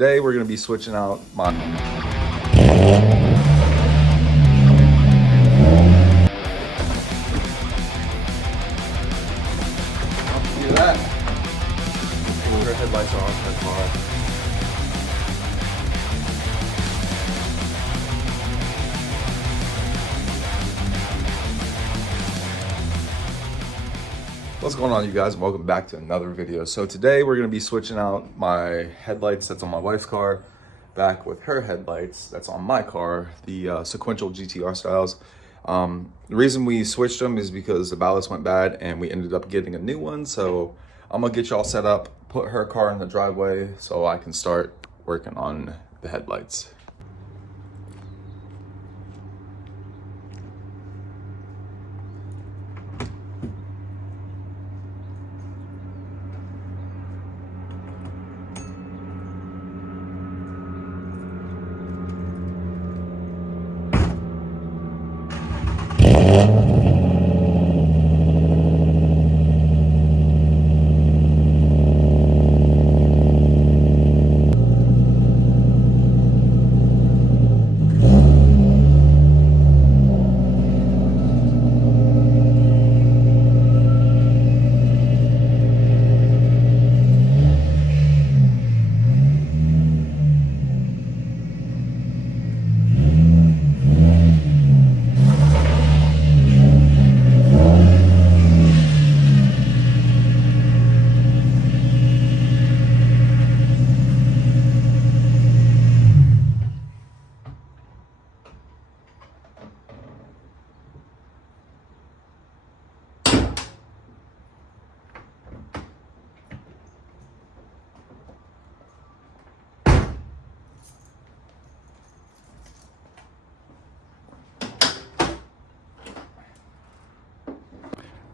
Today we're going to be switching out my do that. Pull her headlights on her car. What's going on, you guys? Welcome back to another video. So today we're going to be switching out my headlights that's on my wife's car back with her headlights that's on my car, the sequential GTR styles. The reason we switched them is because the ballast went bad and we ended up getting a new one. So I'm gonna get y'all set up, put her car in the driveway so I can start working on the headlights.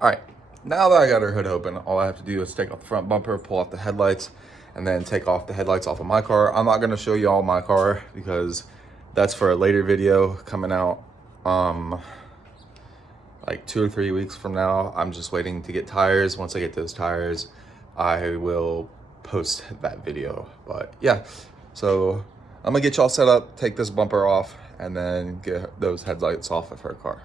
All right, now that I got her hood open, all I have to do is take off the front bumper, pull off the headlights, and then take off the headlights off of my car. I'm not gonna show you all my car because that's for a later video coming out like 2 or 3 weeks from now. I'm just waiting to get tires. Once I get those tires, I will post that video. But yeah, so I'm gonna get y'all set up, take this bumper off, and then get those headlights off of her car.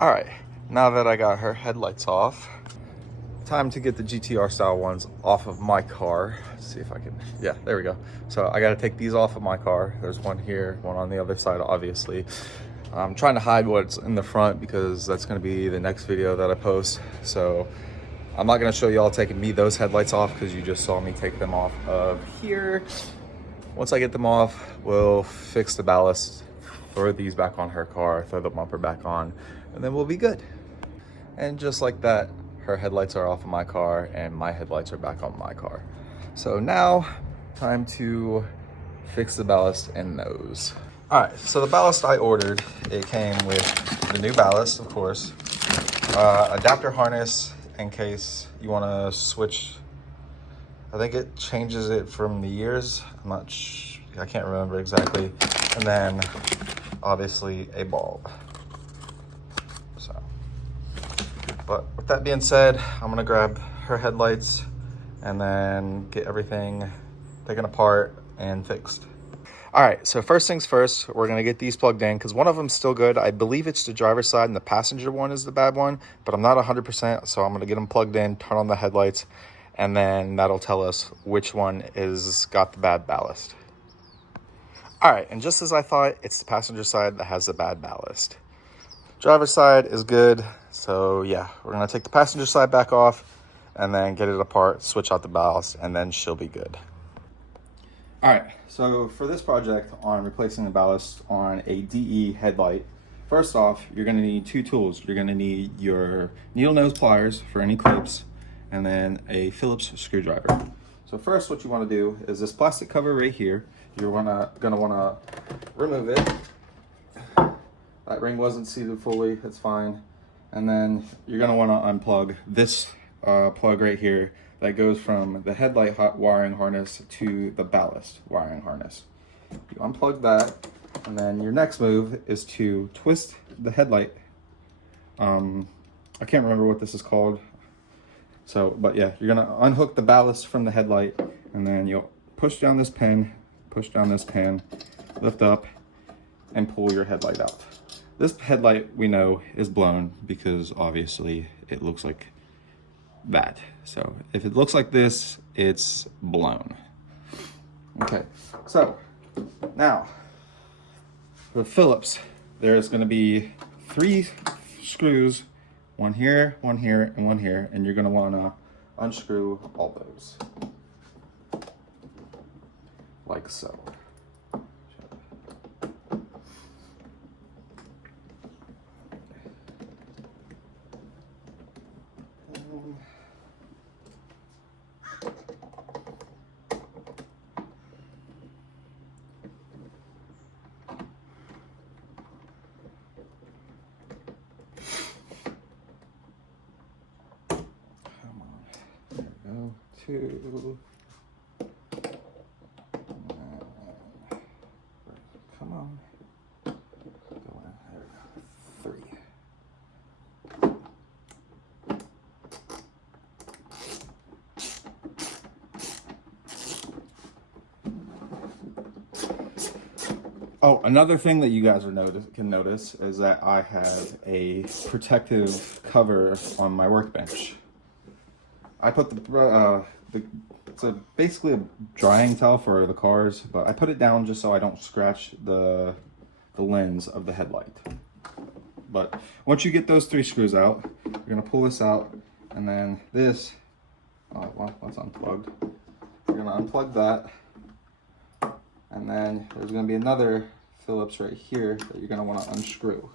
All right, now that I got her headlights off, time to get the GTR style ones off of my car. Let's see if I can, yeah, there we go. So I gotta take these off of my car. There's one here, one on the other side, obviously. I'm trying to hide what's in the front because that's gonna be the next video that I post. So I'm not gonna show y'all taking those headlights off because you just saw me take them off of here. Once I get them off, we'll fix the ballast, throw these back on her car, throw the bumper back on, and then we'll be good. And just like that, her headlights are off of my car and my headlights are back on my car. So now, time to fix the ballast in those. All right, so the ballast I ordered, it came with the new ballast, of course, adapter harness in case you wanna switch. I think it changes it from the years. I can't remember exactly. And then obviously a bulb. So. But with that being said, I'm gonna grab her headlights and then get everything taken apart and fixed. All right, so first things first, we're gonna get these plugged in because one of them's still good. I believe it's the driver's side and the passenger one is the bad one, but I'm not 100%, so I'm gonna get them plugged in, turn on the headlights, and then that'll tell us which one is got the bad ballast. All right, and just as I thought, it's the passenger side that has the bad ballast. Driver's side is good. So yeah, we're gonna take the passenger side back off and then get it apart, switch out the ballast, and then she'll be good. All right, so for this project on replacing the ballast on a DE headlight, first off, you're gonna need two tools. You're gonna need your needle nose pliers for any clips, and then a Phillips screwdriver. So first what you wanna do is this plastic cover right here, you're gonna wanna remove it. That ring wasn't seated fully, it's fine. And then you're gonna wanna unplug this plug right here that goes from the headlight wiring harness to the ballast wiring harness. You unplug that, and then your next move is to twist the headlight. I can't remember what this is called. So, but yeah, you're gonna unhook the ballast from the headlight, and then you'll push down this pin, lift up, and pull your headlight out. This headlight we know is blown because obviously it looks like that. So if it looks like this, it's blown. Okay, so now for Phillips, there's gonna be 3 screws, one here, and one here, and you're gonna wanna unscrew all those, like so. Two. Come on. Go in. There we go. 3. Oh, another thing that you guys can notice is that I have a protective cover on my workbench. I put it's basically a drying towel for the cars, but I put it down just so I don't scratch the lens of the headlight. But once you get those 3 screws out, you're gonna pull this out, and then this, well, that's unplugged. You're gonna unplug that, and then there's gonna be another Phillips right here that you're gonna wanna unscrew.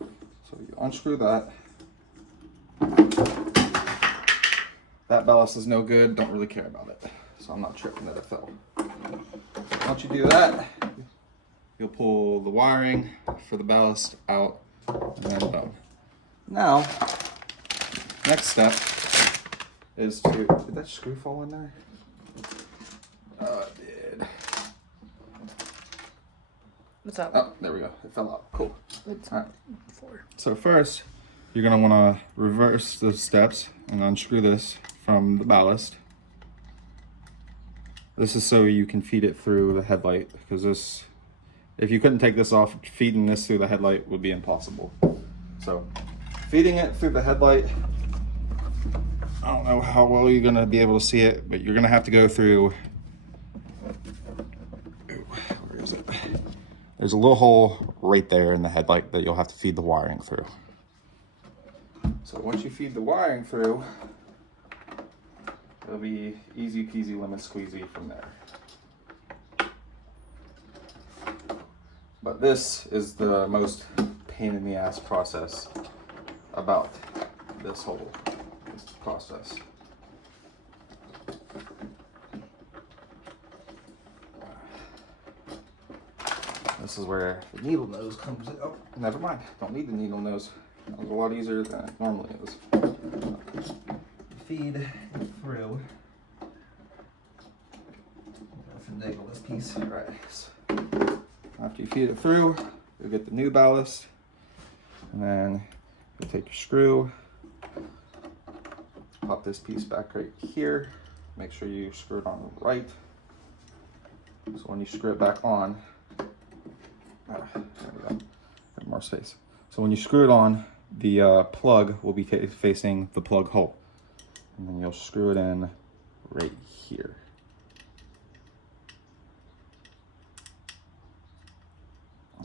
So you unscrew that. That ballast is no good, don't really care about it. So I'm not tripping that it fell. Once you do that, you'll pull the wiring for the ballast out, and then boom. Now, next step is to, did that screw fall in there? Oh, it did. What's up? Oh, there we go, it fell out, cool. It's all right. Before. So first, you're gonna wanna reverse those steps and unscrew this from the ballast. This is so you can feed it through the headlight, because this, if you couldn't take this off, feeding this through the headlight would be impossible. So feeding it through the headlight, I don't know how well you're gonna be able to see it, but you're gonna have to go through, where is it? There's a little hole right there in the headlight that you'll have to feed the wiring through. So once you feed the wiring through, it'll be easy peasy lemon squeezy from there. But this is the most pain in the ass process about this whole process. This is where the needle nose comes in. Oh, never mind. Don't need the needle nose. That was a lot easier than it normally is. Feed it through. Finagle this piece. Right. After you feed it through, you'll get the new ballast, and then you'll take your screw, pop this piece back right here. Make sure you screw it on right. So when you screw it back on, there we go. Got more space. So when you screw it on, the plug will be facing the plug hole, and then you'll screw it in right here.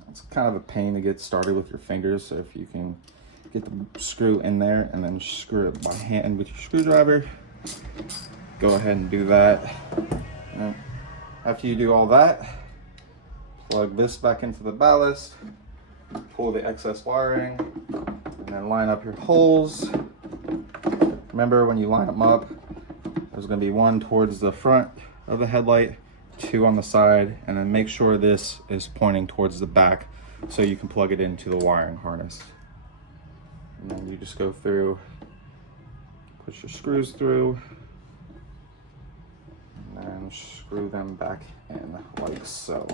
It's kind of a pain to get started with your fingers, so if you can get the screw in there and then screw it by hand with your screwdriver, go ahead and do that. And after you do all that, plug this back into the ballast, pull the excess wiring, and then line up your holes. Remember, when you line them up, there's going to be one towards the front of the headlight, two on the side, and then make sure this is pointing towards the back so you can plug it into the wiring harness. And then you just go through, push your screws through, and then screw them back in like so.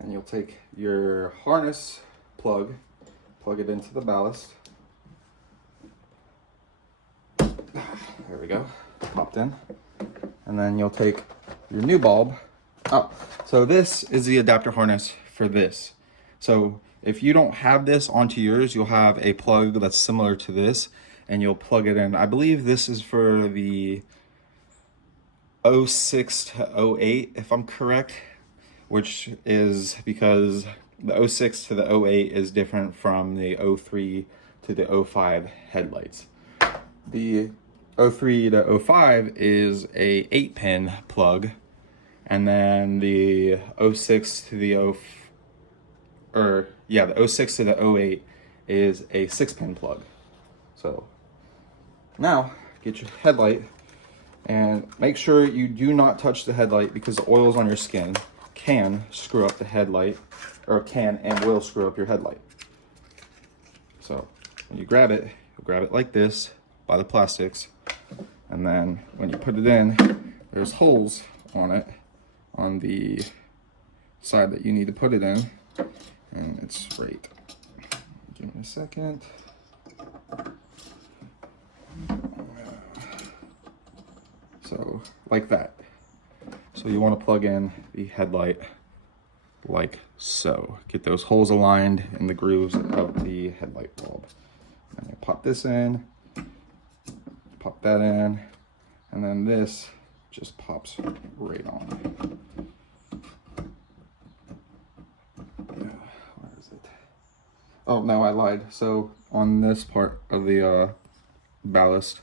And you'll take your harness plug it into the ballast. There we go, popped in. And then you'll take your new bulb. Oh, so this is the adapter harness for this. So if you don't have this onto yours, you'll have a plug that's similar to this, and you'll plug it in. I believe this is for the 06 to 08, if I'm correct, which is because the 06 to the 08 is different from the 03 to the 05 headlights. The 03 to 05 is a 8-pin plug, and then the 06 to the the 06 to the 08 is a 6-pin plug. So now get your headlight, and make sure you do not touch the headlight, because the oils on your skin can screw up the headlight, or can and will screw up your headlight. So when you grab it, you'll grab it like this by the plastics, and then when you put it in, there's holes on it on the side that you need to put it in, and it's right. Give me a second. So like that. So you want to plug in the headlight like so. Get those holes aligned in the grooves of the headlight bulb. And you pop this in, pop that in, and then this just pops right on. Where is it? Oh, no, I lied. So on this part of the ballast,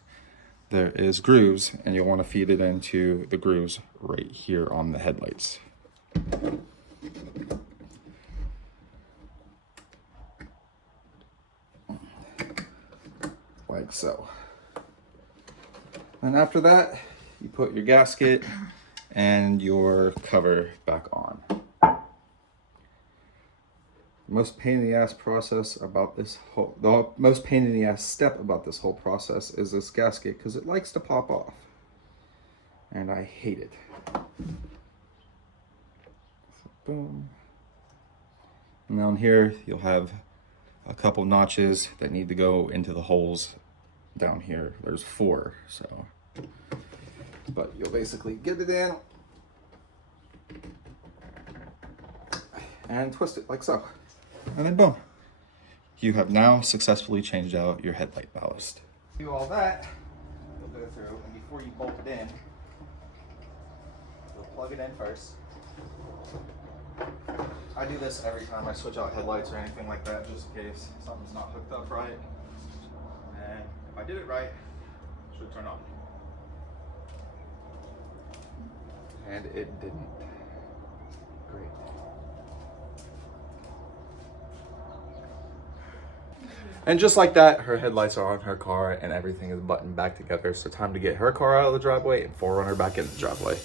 there is grooves, and you'll want to feed it into the grooves right here on the headlights. Like so. And after that, you put your gasket and your cover back on. most pain in the ass process about this whole, the most pain in the ass step about this whole process is this gasket, because it likes to pop off. And I hate it. So, boom. And down here, you'll have a couple notches that need to go into the holes down here. There's 4, so. But you'll basically get it in and twist it like so. And then boom. You have now successfully changed out your headlight ballast. Do all that, you'll go through, and before you bolt it in, you'll plug it in first. I do this every time I switch out headlights or anything like that, just in case something's not hooked up right. And if I did it right, it should turn on. And it didn't. Great. And just like that, her headlights are on her car and everything is buttoned back together. So time to get her car out of the driveway and 4Runner back in the driveway.